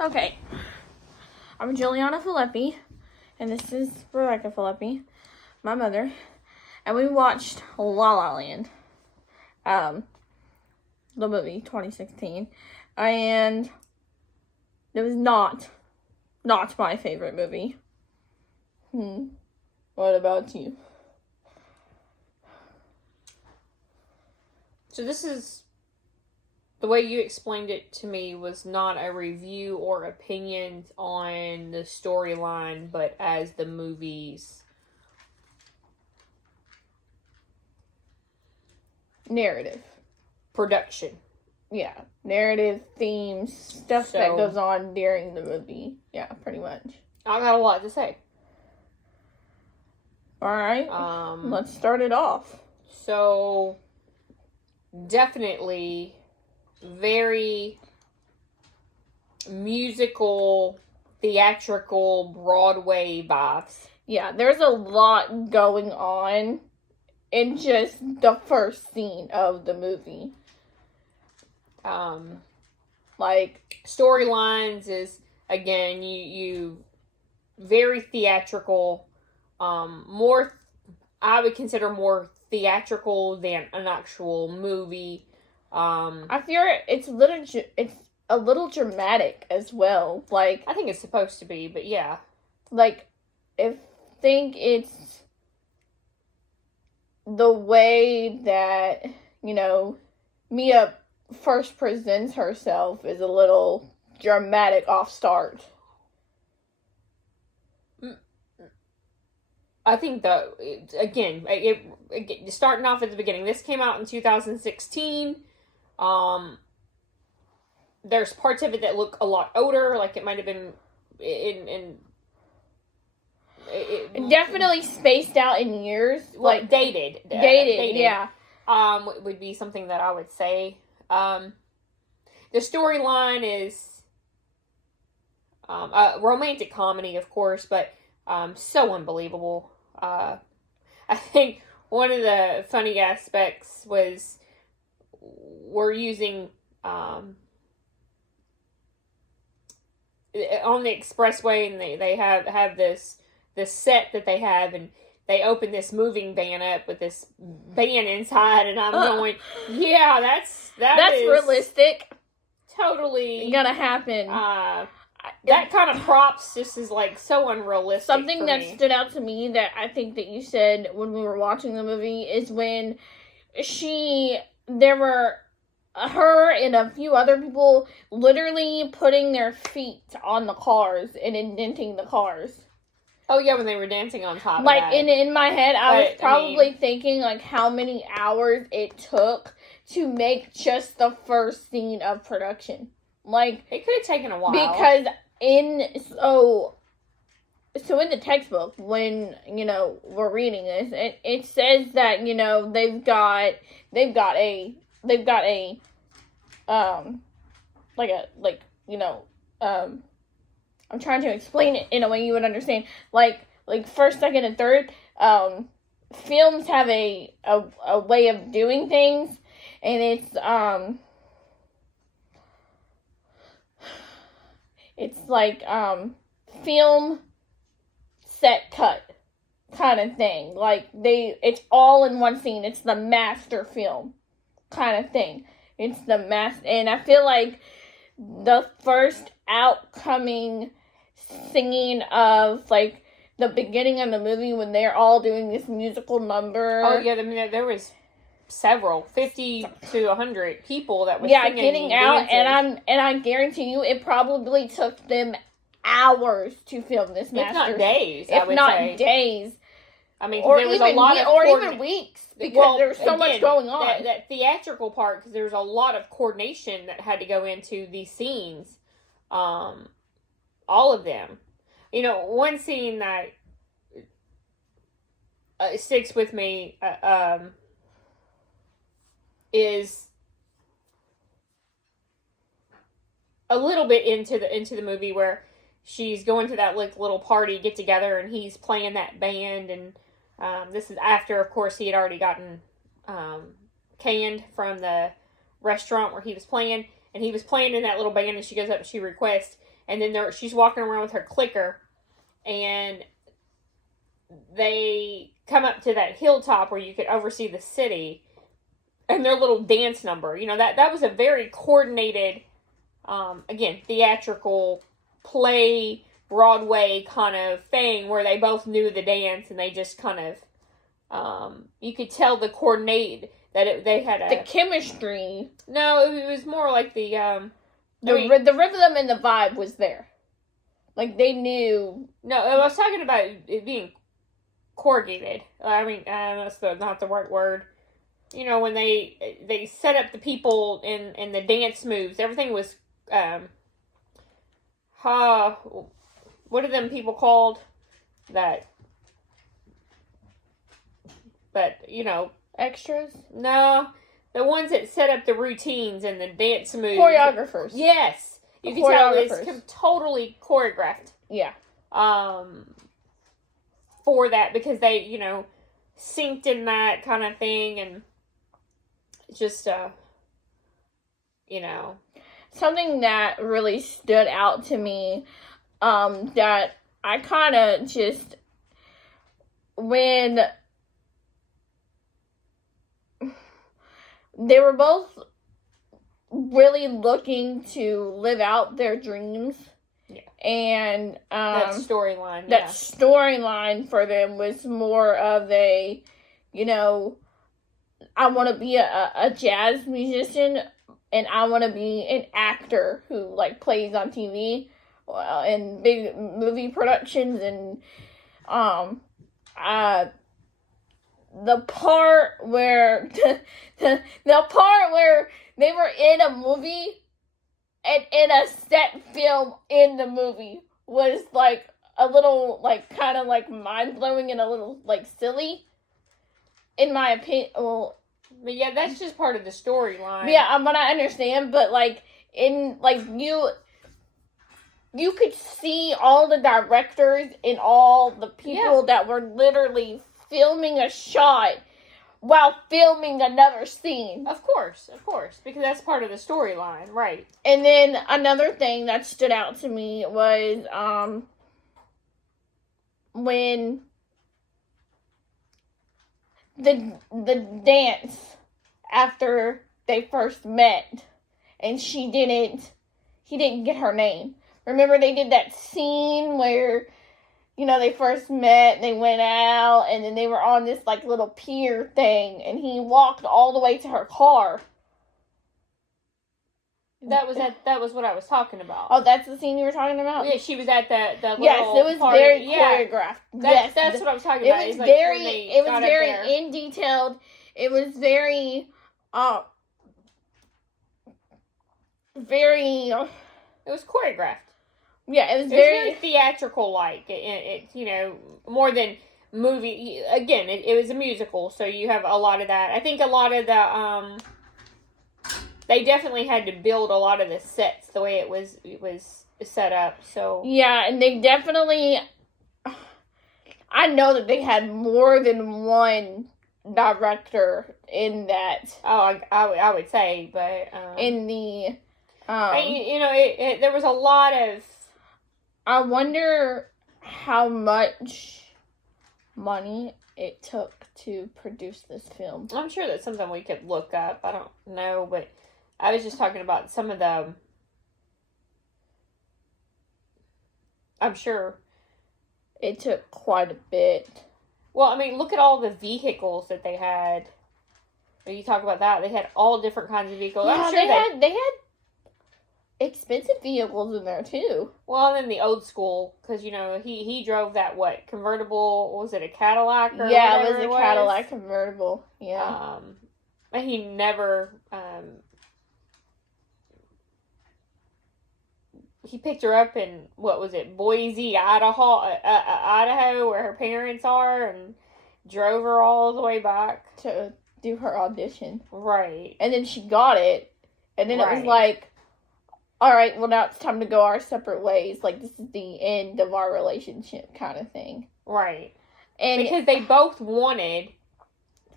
Okay, I'm Juliana Filippi, and this is Rebecca Filippi, my mother, and we watched La La Land, the movie, 2016, and it was not my favorite movie. What about you? So this is, the way you explained it to me was not a review or opinion on the storyline, but as the movie's Narrative. production. Yeah, narrative, themes, stuff that goes on during the movie. Yeah, pretty much. I got a lot to say. Alright, let's start it off. So, definitely very musical, theatrical, Broadway vibes. Yeah, there's a lot going on in just the first scene of the movie. Like, storylines is, again, you very theatrical, more, I would consider more theatrical than an actual movie. I feel it's a little dramatic as well. Like, I think it's supposed to be, but yeah. Like, think it's the way that, Mia first presents herself is a little dramatic off start. I think though, again, starting off at the beginning, this came out in 2016. There's parts of it that look a lot older, like it might have been it definitely spaced out in years, like dated, yeah. Would be something that I would say. The storyline is a romantic comedy, of course, but so unbelievable. I think one of the funny aspects was we're using on the expressway, and they have this set that they have, and they open this moving van up with this band inside, and I'm going, yeah, that's realistic. Totally gonna happen. That kind of props just is like so unrealistic. Something that stood out to me that I think that you said when we were watching the movie is when there were her and a few other people literally putting their feet on the cars and indenting the cars. Oh yeah, when they were dancing on top. Like, of that. in my head, I was probably thinking like how many hours it took to make just the first scene of production. Like, it could have taken a while. Because in the textbook, when, we're reading this, it says that, they've got a I'm trying to explain it in a way you would understand. Like first, second, and third, films have a way of doing things, and it's like film set cut kind of thing. Like it's all in one scene. It's the master film kind of thing. It's the and I feel like the first outcoming singing of like the beginning of the movie when they're all doing this musical number. Oh yeah, I mean, there was several 50 to 100 people that were singing, getting out, and I guarantee you it probably took them hours to film this master. If not days, if not days. I mean, there was a lot of even weeks, because there was so much going on. That theatrical part, because there was a lot of coordination that had to go into these scenes. All of them. One scene that sticks with me is a little bit into the movie where she's going to that little party get together, and he's playing that band, and this is after, of course, he had already gotten canned from the restaurant where he was playing, and he was playing in that little band, and she goes up and she requests, and then she's walking around with her clicker, and they come up to that hilltop where you could oversee the city, and their little dance number. That was a very coordinated, again, theatrical play, Broadway kind of thing where they both knew the dance and they just kind of, you could tell the coordinate that they had the chemistry. No, it was more like the rhythm and the vibe was there. Like they knew. No, I was talking about it being corrugated. I mean, that's not the right word. When they set up the people in the dance moves, everything was, what are them people called? That, but, extras? No, the ones that set up the routines and the dance moves. Choreographers. Yes. You can tell it's totally choreographed. Yeah. For that, because they, synced in that kind of thing, and just, something that really stood out to me, that I kind of just, when they were both really looking to live out their dreams. Yeah. And that storyline. That storyline for them was more of a, I want to be a jazz musician, and I want to be an actor who plays on TV and big movie productions, and the part where the part where they were in a movie and in a set film in the movie was a little kind of mind-blowing and a little silly, in my opinion. Well, but yeah, that's just part of the storyline. Yeah, but I understand, but you could see all the directors and all the people that were literally filming a shot while filming another scene. Of course, because that's part of the storyline, right? And then another thing that stood out to me was when the dance after they first met, and he didn't get her name. Remember they did that scene where they first met, and they went out, and then they were on this little pier thing, and he walked all the way to her car. That was what I was talking about. Oh, that's the scene you were talking about? Yeah, she was at the little Yes, it was party. very choreographed. That's what I was talking about. It was very in detailed. It was very it was choreographed. Yeah, it was very theatrical, it more than movie. Again, it was a musical, so you have a lot of that. I think a lot of the they definitely had to build a lot of the sets the way it was set up. So yeah, and they definitely, I know that they had more than one director in that. Oh, I would say, but in the there was a lot of. I wonder how much money it took to produce this film. I'm sure that's something we could look up. I don't know, but I was just talking about some of the. I'm sure it took quite a bit. Well, I mean, look at all the vehicles that they had. When you talk about that, they had all different kinds of vehicles. Yeah, I'm sure they had expensive vehicles in there too. Well, and then the old school, because he drove that convertible? Was it a Cadillac? Or yeah, it was a Cadillac convertible. Yeah. And he never. He picked her up in Boise, Idaho, where her parents are, and drove her all the way back to do her audition. Right. And then she got it, and then it was like, all right, well, now it's time to go our separate ways. This is the end of our relationship kind of thing. Right. And because they both wanted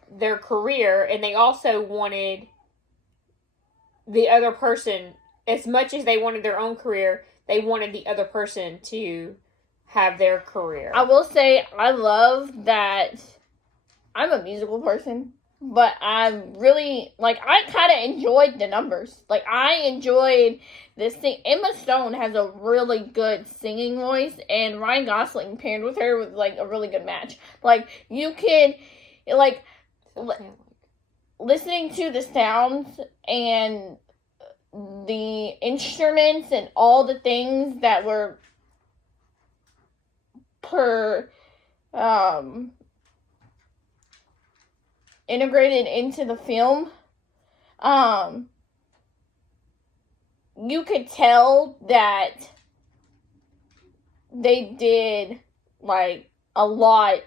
their career, and they also wanted the other person, as much as they wanted their own career, they wanted the other person to have their career. I will say I love that I'm a musical person, but I'm really, like, I kind of enjoyed the numbers. Like, I enjoyed this thing. Emma Stone has a really good singing voice, and Ryan Gosling paired with her was, like, a really good match. Like, you can, like, listening to the sounds and the instruments and all the things that were integrated into the film, you could tell that they did, like, a lot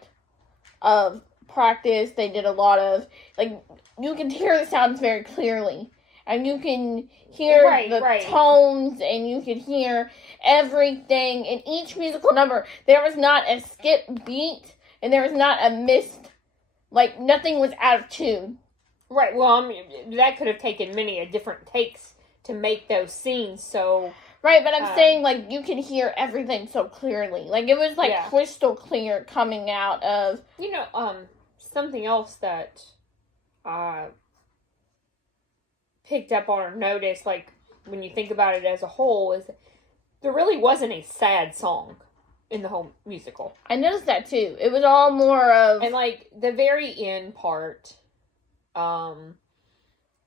of practice. They did a lot of, like, you can hear the sounds very clearly. And you can hear the tones, and you can hear everything in each musical number. There was not a skip beat, and there was not a missed, like, nothing was out of tune. Right, well, I mean, that could have taken many different takes to make those scenes, so... Right, but I'm saying, like, you can hear everything so clearly. Like, it was, like, crystal clear coming out of... You know, something else that picked up on or noticed, like, when you think about it as a whole, is there really wasn't a sad song in the whole musical. I noticed that, too. It was all more of... And, like, the very end part,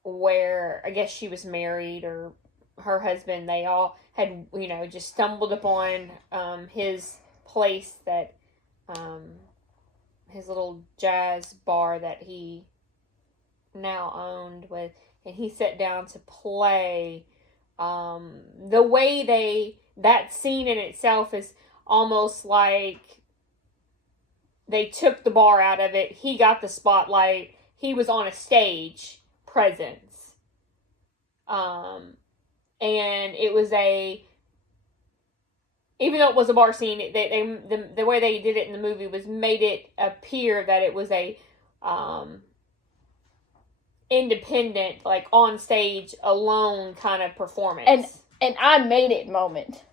where, I guess she was married, or her husband, they all had, you know, just stumbled upon, his place that, his little jazz bar that he now owned with, and he sat down to play. The way that scene in itself is almost like they took the bar out of it. He got the spotlight. He was on a stage presence. And it was even though it was a bar scene, the way they did it in the movie was made it appear that it was a, independent, like, on stage alone kind of performance. And I made it moment.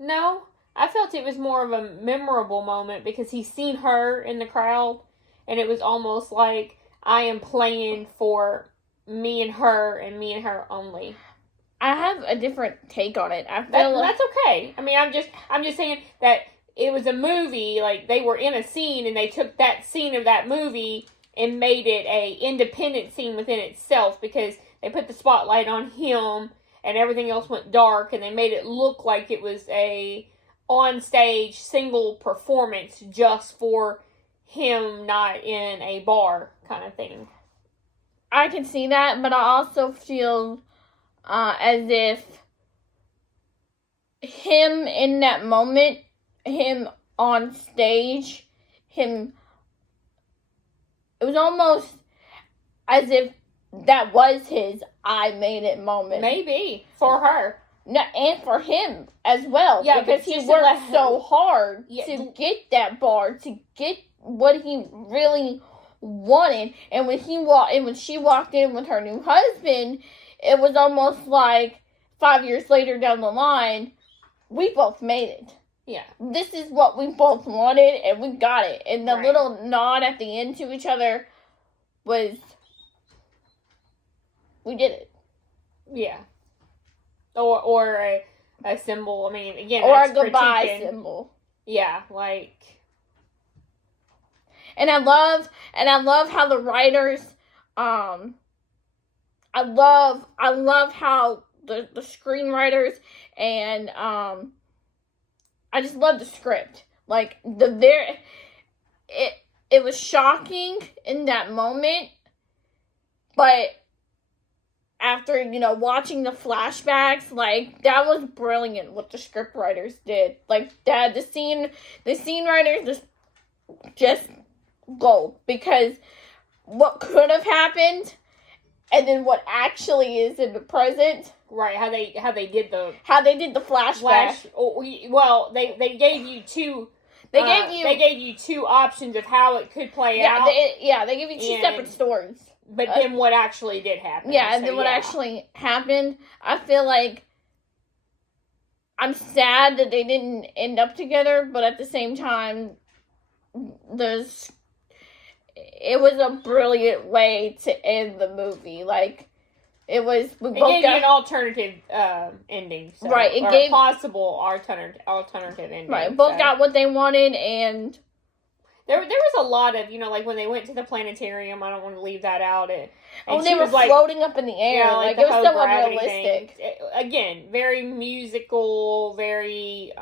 No. I felt it was more of a memorable moment because he's seen her in the crowd, and it was almost like, I am playing for me and her only. I have a different take on it. I feel that's okay. I mean, I'm just saying that it was a movie, like, they were in a scene, and they took that scene of that movie and made it a independent scene within itself, because they put the spotlight on him and everything else went dark, and they made it look like it was a on-stage single performance just for him, not in a bar kind of thing. I can see that, but I also feel as if him in that moment, him on stage, it was almost as if that was his I made it moment. Maybe. For her. No, and for him as well. Yeah, because he worked so hard to get that bar, to get what he really wanted. And when she walked in with her new husband, it was almost like 5 years later down the line, we both made it. Yeah. This is what we both wanted, and we got it. And the little nod at the end to each other was, we did it. Yeah. Or a symbol. I mean, again, or a goodbye symbol. Yeah, like. And I love how the writers, I love how the screenwriters and I just love the script. Like, it was shocking in that moment, but after, watching the flashbacks, like, that was brilliant what the script writers did. Like, that, the scene writers just gold, because what could have happened, and then what actually is in the present. Right, how they did the flashback. Well, they gave you two. They gave you two options of how it could play out. They gave you two separate stories. But then what actually did happen. Yeah, and then what actually happened, I feel like I'm sad that they didn't end up together, but at the same time, it was a brilliant way to end the movie. Like, it was... It gave you an alternative ending. So, right, it gave... a possible alternative ending. Right, both got what they wanted, and... There was a lot of, like when they went to the planetarium, I don't want to leave that out. They were floating up in the air. Yeah, like it was so unrealistic. Again, very musical, very...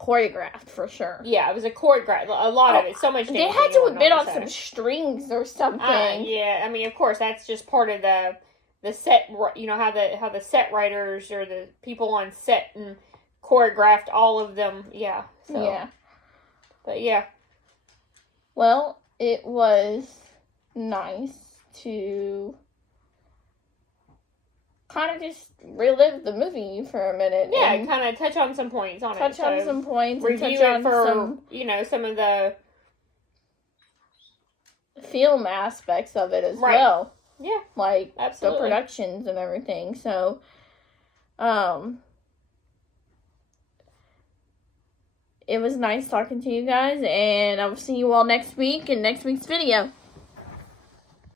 choreographed, for sure. Yeah, it was a choreograph. A lot of it. So much. They had to have been on some strings or something. Yeah, I mean, of course, that's just part of the set. How the set writers or the people on set and choreographed all of them. Yeah. So. Yeah. But yeah. Well, it was nice to kind of just relive the movie for a minute. Yeah, and kind of touch on some points on it. Touch on some points. Review it for, some of the film aspects of it as right. well. Yeah. Like, absolutely. the productions and everything. So, it was nice talking to you guys, and I will see you all next week in next week's video.